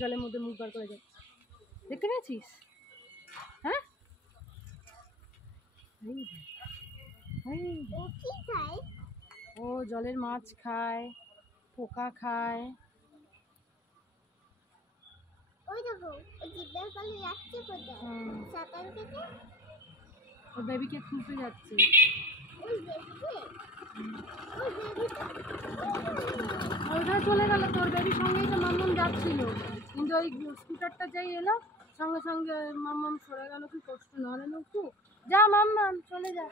জলের মধ্যে মুখ বার করে যাচ্ছে, দেখতে পেয়েছিস? হ্যাঁ, ও জলের মাছ খায়, পোকা খায়। ওর বেবিকে খুঁজতে যাচ্ছে। ওইটা চলে গেল, তোর বেবির সঙ্গেই তো মাম্মাম যাচ্ছিল, কিন্তু ওই স্কুটারটা যাই এলো সঙ্গে সঙ্গে মাম্মাম সরে গেল। কি কষ্ট না হলে একটু, যা মাম্মাম চলে যা।